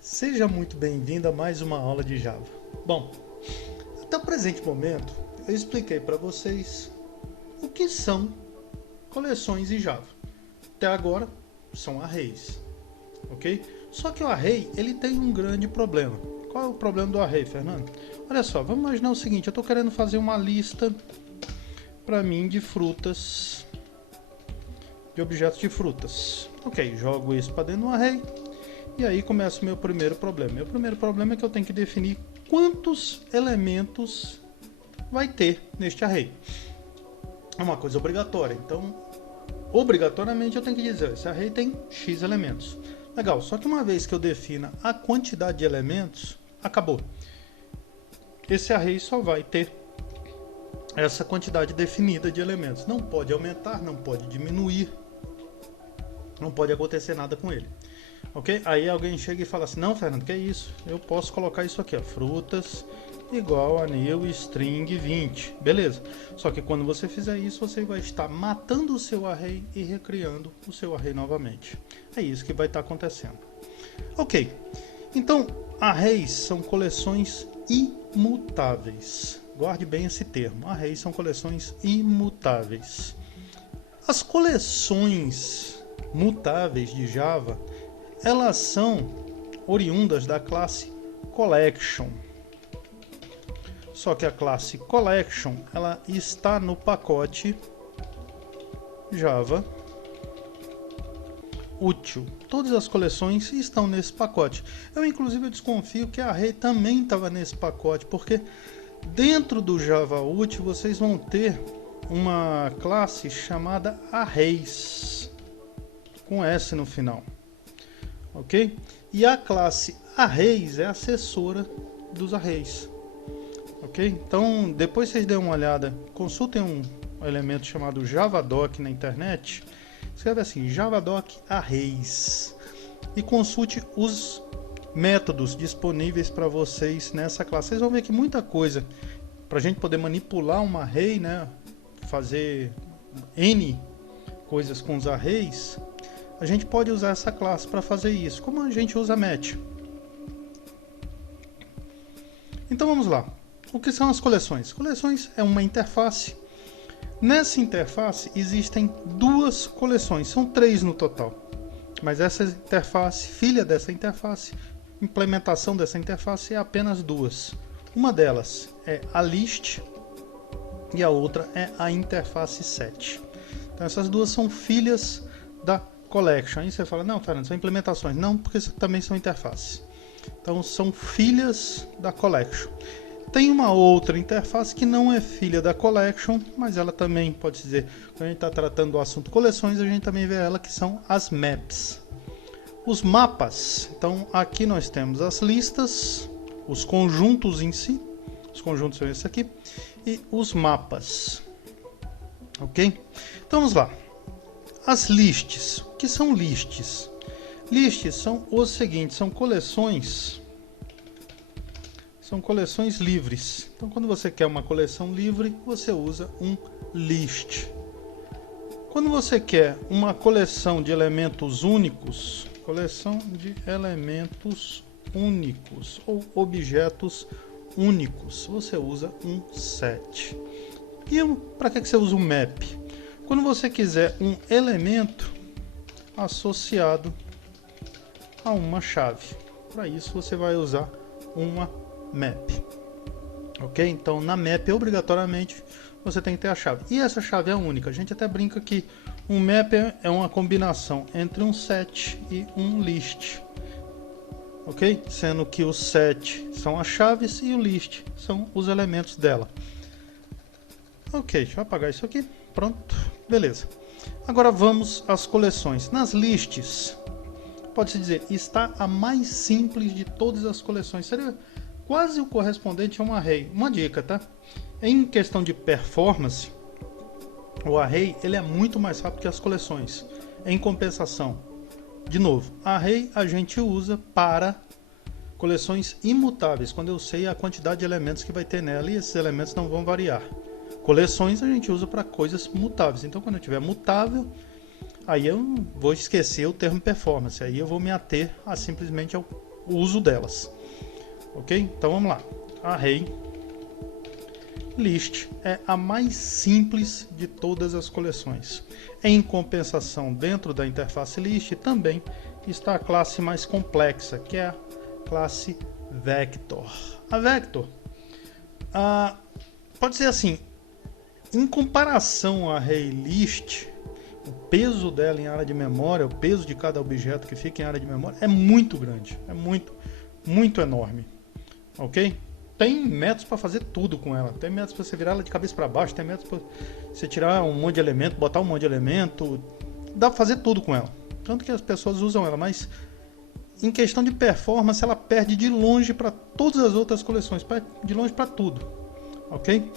Seja muito bem-vindo a mais uma aula de Java. Bom, até o presente momento eu expliquei para vocês o que são coleções em Java. Até agora são arrays, ok? Só que o array ele tem um grande problema. Qual é o problema do array, Fernando? Olha só, vamos imaginar o seguinte: eu estou querendo fazer uma lista para mim de frutas, de objetos de frutas. Ok, jogo isso para dentro do array. E aí começa o meu primeiro problema. Meu primeiro problema é que eu tenho que definir quantos elementos vai ter neste array. É uma coisa obrigatória. Então, obrigatoriamente eu tenho que dizer, esse array tem X elementos. Legal, só que uma vez que eu defina a quantidade de elementos, acabou. Esse array só vai ter essa quantidade definida de elementos. Não pode aumentar, não pode diminuir, não pode acontecer nada com ele. Ok? Aí alguém chega e fala assim: não, Fernando, que é isso? Eu posso colocar isso aqui, ó, frutas igual a new string 20. Beleza. Só que quando você fizer isso, você vai estar matando o seu array e recriando o seu array novamente. É isso que vai estar acontecendo. Ok. Então, arrays são coleções imutáveis. Guarde bem esse termo. Arrays são coleções imutáveis. As coleções mutáveis de Java, elas são oriundas da classe Collection. Só que a classe Collection, ela está no pacote Java útil. Todas as coleções estão nesse pacote. Inclusive, eu desconfio que a Array também estava nesse pacote, porque dentro do Java útil vocês vão ter uma classe chamada Arrays, com S no final. Ok? E a classe Arrays é assessora dos arrays. Ok? Então, depois vocês dêem uma olhada, consultem um elemento chamado Javadoc na internet. Escreve assim, Javadoc Arrays, e consulte os métodos disponíveis para vocês nessa classe. Vocês vão ver que muita coisa para a gente poder manipular um array, né? Fazer N coisas com os arrays. A gente pode usar essa classe para fazer isso, como a gente usa match. Então vamos lá. O que são as coleções? Coleções é uma interface. Nessa interface existem duas coleções, são três no total. Mas essa interface, filha dessa interface, implementação dessa interface é apenas duas. Uma delas é a list e a outra é a interface set. Então essas duas são filhas da collection. Aí você fala, não, Fernando, são implementações. Não, porque também são interfaces. Então são filhas da collection. Tem uma outra interface que não é filha da collection, mas ela também, pode dizer, quando a gente está tratando do assunto coleções, a gente também vê ela, que são as maps. Os mapas, então aqui nós temos as listas, os conjuntos em si, os conjuntos são esses aqui, e os mapas. Ok? Então vamos lá. As lists. O que são lists? Lists são os seguintes, são coleções livres. Então quando você quer uma coleção livre, você usa um list. Quando você quer uma coleção de elementos únicos, ou objetos únicos, você usa um set. E para que você usa um map? Quando você quiser um elemento associado a uma chave. Para isso você vai usar uma map. Ok? Então na map obrigatoriamente você tem que ter a chave. E essa chave é única. A gente até brinca que um map é uma combinação entre um set e um list. Ok? Sendo que o set são as chaves e o list são os elementos dela. Ok, deixa eu apagar isso aqui. Pronto, beleza. Agora vamos às coleções. Nas lists, pode-se dizer, está a mais simples de todas as coleções. Seria quase o correspondente a um array. Uma dica, tá? Em questão de performance, o array ele é muito mais rápido que as coleções. Em compensação, de novo, array a gente usa para coleções imutáveis, quando eu sei a quantidade de elementos que vai ter nela e esses elementos não vão variar. Coleções a gente usa para coisas mutáveis. Então quando eu tiver mutável, aí eu vou esquecer o termo performance. Aí eu vou me ater a simplesmente ao o uso delas. Ok? Então vamos lá. Array list é a mais simples de todas as coleções. Em compensação, dentro da interface list também está a classe mais complexa, que é a classe vector. A vector pode ser assim, em comparação ao array list, o peso dela em área de memória, o peso de cada objeto que fica em área de memória é muito grande, é muito enorme. Ok? Tem métodos para fazer tudo com ela. Tem métodos para você virar ela de cabeça para baixo, tem métodos para você tirar um monte de elemento, botar um monte de elemento. Dá para fazer tudo com ela. Tanto que as pessoas usam ela, mas em questão de performance ela perde de longe para todas as outras coleções, de longe para tudo. Ok?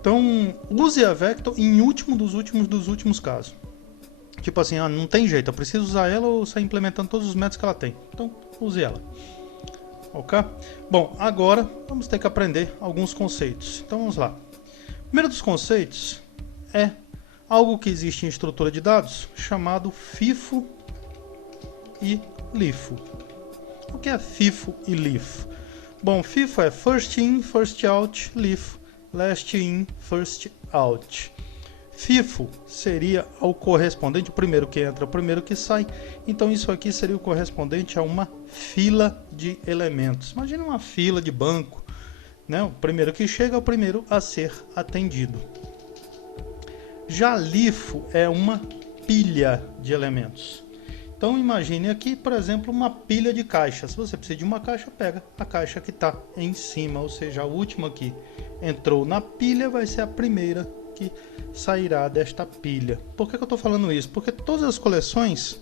Então use a Vector em último dos últimos casos. Tipo assim, não tem jeito, eu preciso usar ela ou sair implementando todos os métodos que ela tem. Então use ela. Ok? Bom, agora vamos ter que aprender alguns conceitos. Então vamos lá. O primeiro dos conceitos é algo que existe em estrutura de dados chamado FIFO e LIFO. O que é FIFO e LIFO? Bom, FIFO é first in, first out, LIFO, last in, first out. FIFO seria o correspondente, o primeiro que entra, o primeiro que sai. Então isso aqui seria o correspondente a uma fila de elementos. Imagina uma fila de banco, né? O primeiro que chega é o primeiro a ser atendido. Já LIFO é uma pilha de elementos. Então imagine aqui, por exemplo, uma pilha de caixas. Se você precisa de uma caixa, pega a caixa que está em cima, ou seja, a última que entrou na pilha vai ser a primeira que sairá desta pilha. Por que eu estou falando isso? Porque todas as coleções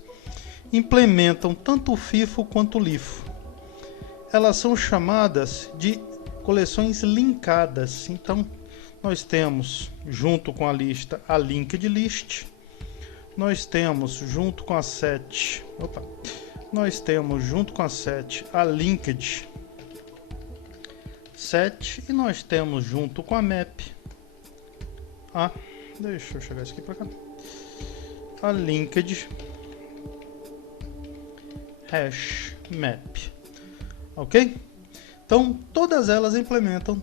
implementam tanto o FIFO quanto o LIFO. Elas são chamadas de coleções linkadas. Então nós temos junto com a lista a linked list, nós temos junto com a set, nós temos junto com a set a linked set e nós temos junto com a map deixa eu chegar isso aqui para cá, a linked hash map. Ok? Então todas elas implementam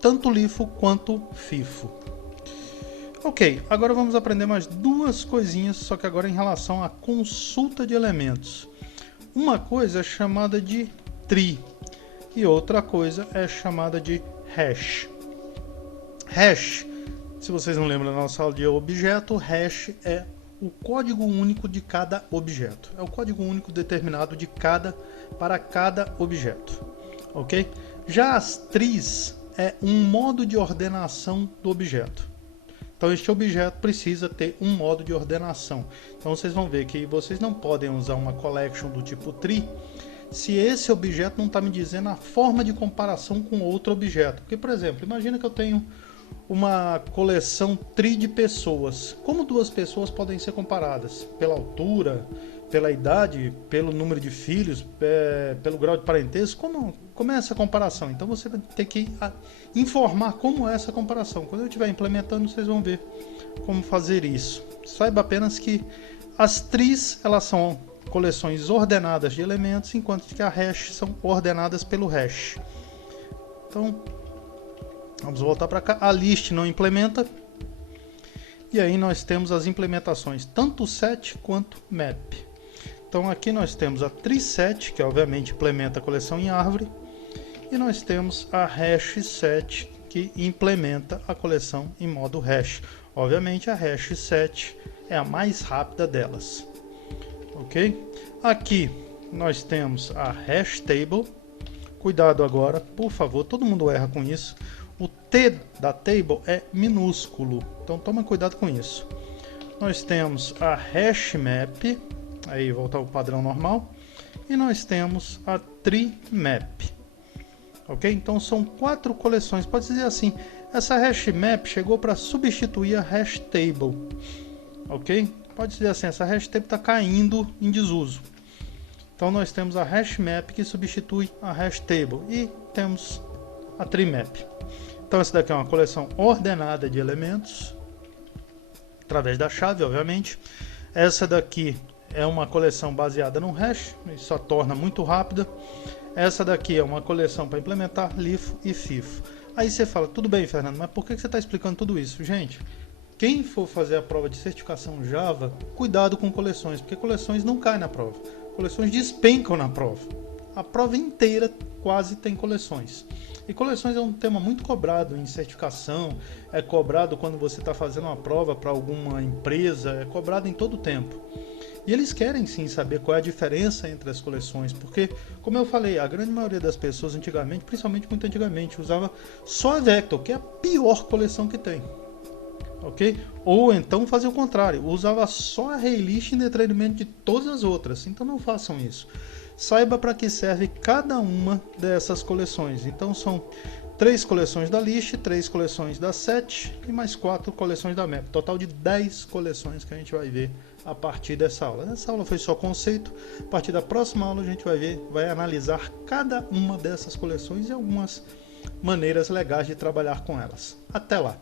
tanto LIFO quanto FIFO. Ok, agora vamos aprender mais duas coisinhas, só que agora em relação à consulta de elementos. Uma coisa é chamada de tree e outra coisa é chamada de hash. Hash, se vocês não lembram da nossa aula de objeto, hash é o código único de cada objeto. É o código único determinado para cada objeto. Ok? Já as trees é um modo de ordenação do objeto. Então este objeto precisa ter um modo de ordenação. Então vocês vão ver que vocês não podem usar uma collection do tipo tree se esse objeto não está me dizendo a forma de comparação com outro objeto. Porque, por exemplo, imagina que eu tenho uma coleção tree de pessoas. Como duas pessoas podem ser comparadas? Pela altura, pela idade, pelo número de filhos, pelo grau de parentesco? Como é essa comparação? Então você vai ter que informar como é essa comparação. Quando eu estiver implementando, vocês vão ver como fazer isso. Saiba apenas que as trees, elas são coleções ordenadas de elementos, enquanto que a hash são ordenadas pelo hash. Então vamos voltar para cá. A list não implementa. E aí nós temos as implementações, tanto set quanto map. Então aqui nós temos a treeset, que obviamente implementa a coleção em árvore. E nós temos a hashset, que implementa a coleção em modo hash. Obviamente a hashset é a mais rápida delas. Ok? Aqui nós temos a hashtable. Cuidado agora, por favor, todo mundo erra com isso. O T da table é minúsculo, então toma cuidado com isso. Nós temos a hash map, aí voltar ao padrão normal, e nós temos a tree map. Ok? Então são 4 coleções, pode dizer assim, essa hash map chegou para substituir a hash table. Ok? Pode dizer assim, essa hash table está caindo em desuso. Então nós temos a hash map que substitui a hash table e temos a tree map. Então essa daqui é uma coleção ordenada de elementos, através da chave, obviamente. Essa daqui é uma coleção baseada no hash, isso a torna muito rápida. Essa daqui é uma coleção para implementar LIFO e FIFO. Aí você fala, tudo bem, Fernando, mas por que você está explicando tudo isso? Gente, quem for fazer a prova de certificação Java, cuidado com coleções, porque coleções não caem na prova. Coleções despencam na prova. A prova inteira quase tem coleções. E coleções é um tema muito cobrado em certificação, é cobrado quando você está fazendo uma prova para alguma empresa, é cobrado em todo o tempo. E eles querem sim saber qual é a diferença entre as coleções, porque, como eu falei, a grande maioria das pessoas antigamente, principalmente muito antigamente, usava só a Vector, que é a pior coleção que tem. Ok? Ou então fazia o contrário, usava só a Arraylist em detrimento de todas as outras. Então não façam isso. Saiba para que serve cada uma dessas coleções. Então são 3 coleções da list, 3 coleções da set e mais 4 coleções da map. Total de 10 coleções que a gente vai ver a partir dessa aula. Essa aula foi só conceito. A partir da próxima aula a gente vai analisar cada uma dessas coleções e algumas maneiras legais de trabalhar com elas. Até lá!